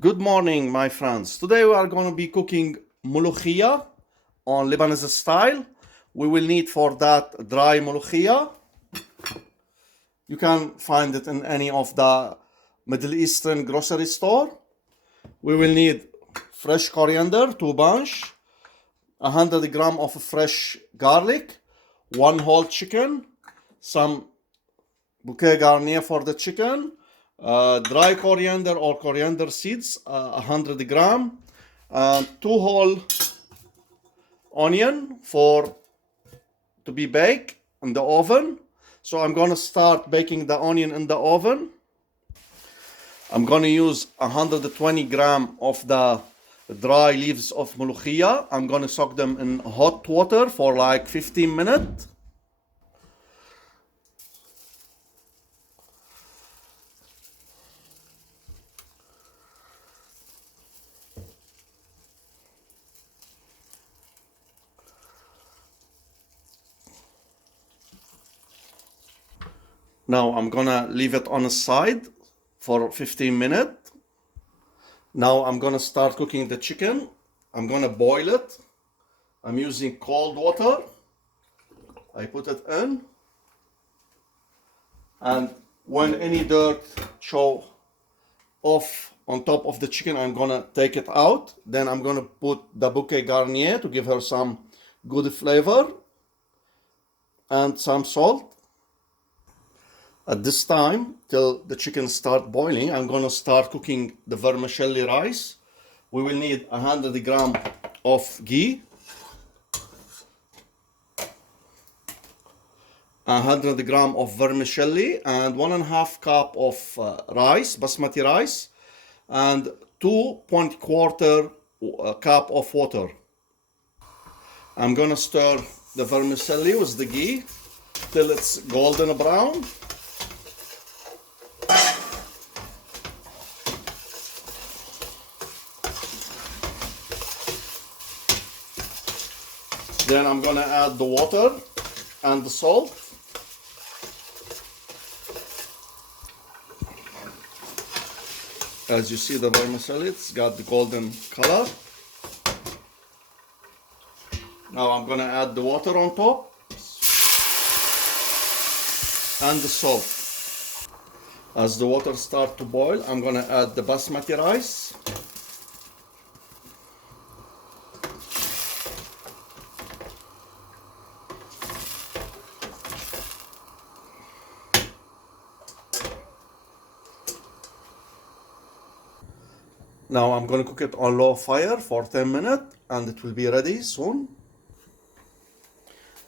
Good morning, my friends. Today we are going to be cooking mulukhiya on Lebanese style. We will need for that dry mulukhiya. You can find it in any of the Middle Eastern grocery store. We will need fresh coriander, 2 bunch, 100 gram of fresh garlic, 1 whole chicken, some bouquet garni for the chicken, dry coriander or coriander seeds, 100 gram, 2 whole onion to be baked in the oven. So I'm going to start baking the onion in the oven. I'm going to use 120 gram of the dry leaves of mulukhiya. I'm going to soak them in hot water for like 15 minutes. Now I'm gonna leave it on the side for 15 minutes. Now I'm gonna start cooking the chicken. I'm gonna boil it. I'm using cold water. I put it in. And when any dirt show off on top of the chicken, I'm gonna take it out. Then I'm gonna put the bouquet garnier to give her some good flavor and some salt. At this time, till the chicken start boiling, I'm going to start cooking the vermicelli rice. We will need 100 gram of ghee, 100 gram of vermicelli, and 1.5 cup of rice, basmati rice, and 2.25 cup of water. I'm going to stir the vermicelli with the ghee till it's golden brown. Then I'm gonna add the water and the salt. As you see, the vermicelli, it's got the golden color. Now I'm gonna add the water on top and the salt. As the water starts to boil, I'm gonna add the basmati rice. Now I'm going to cook it on low fire for 10 minutes and it will be ready soon.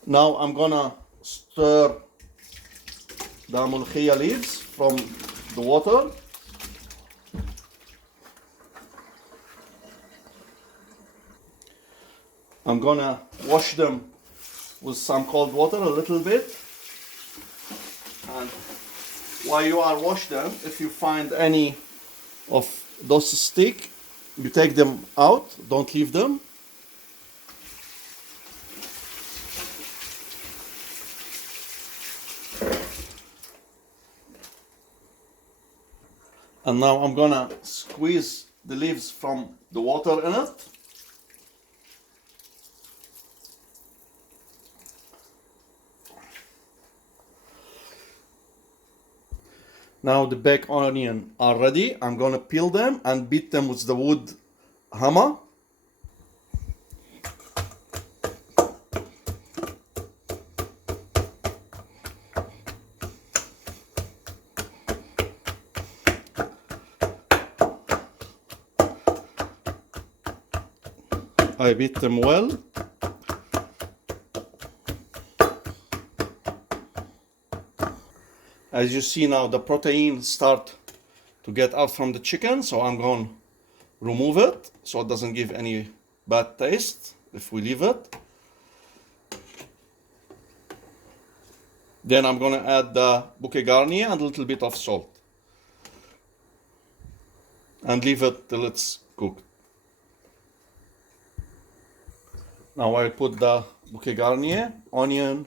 Now I'm going to stir the mulukhiya leaves from the water. I'm going to wash them with some cold water a little bit. And while you are washing them, if you find any of those stick, you take them out, don't leave them. And now I'm gonna squeeze the leaves from the water in it. Now the baked onion are ready. I'm gonna peel them and beat them with the wood hammer. I beat them well. As you see now, the protein start to get out from the chicken, so I'm going to remove it so it doesn't give any bad taste if we leave it. Then I'm going to add the bouquet garni and a little bit of salt and leave it till it's cooked. Now I put the bouquet garni, onion,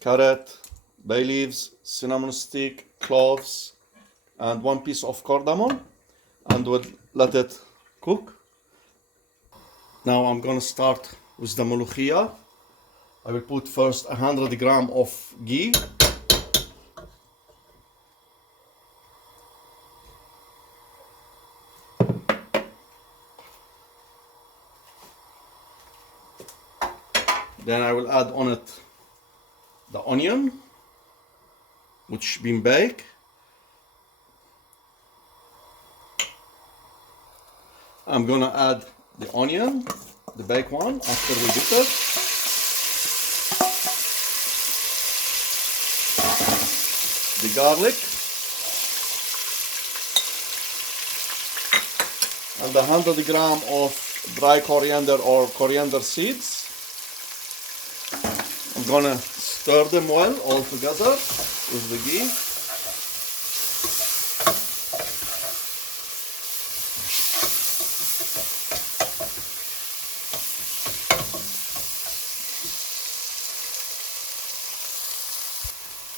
carrot, bay leaves, cinnamon stick, cloves, and 1 piece of cardamom. and we'll let it cook. Now I'm gonna start with the mulukhiya. I will put first 100 grams of ghee. Then I will add on it the onion, which been baked. I'm gonna add the onion, the baked one, after we dip it. The garlic. And 100 grams of dry coriander or coriander seeds. I'm gonna stir them well all together with the ghee.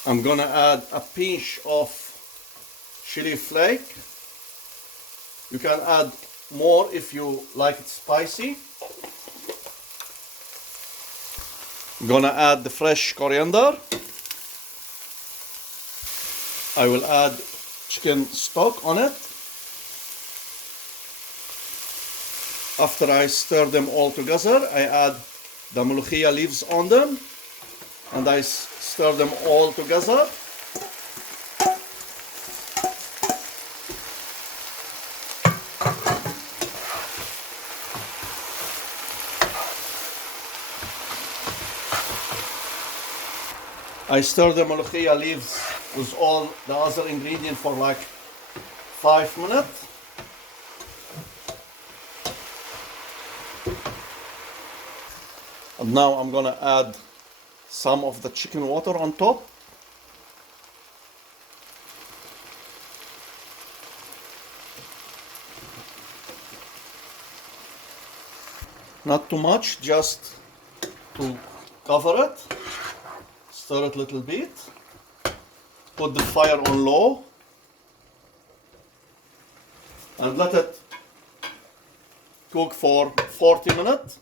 I'm gonna add a pinch of chili flake. You can add more if you like it spicy. I'm gonna add the fresh coriander. I will add chicken stock on it. After I stir them all together, I add the mulukhiya leaves on them, and I stir them all together. I stir the mulukhiya leaves with all the other ingredients for like 5 minutes. And now I'm gonna add some of the chicken water on top. Not too much, just to cover it. Stir it a little bit. Put the fire on low. And let it cook for 40 minutes.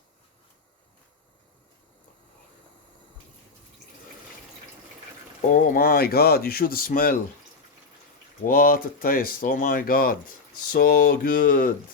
Oh my God, you should smell. What a taste, oh my God. So good.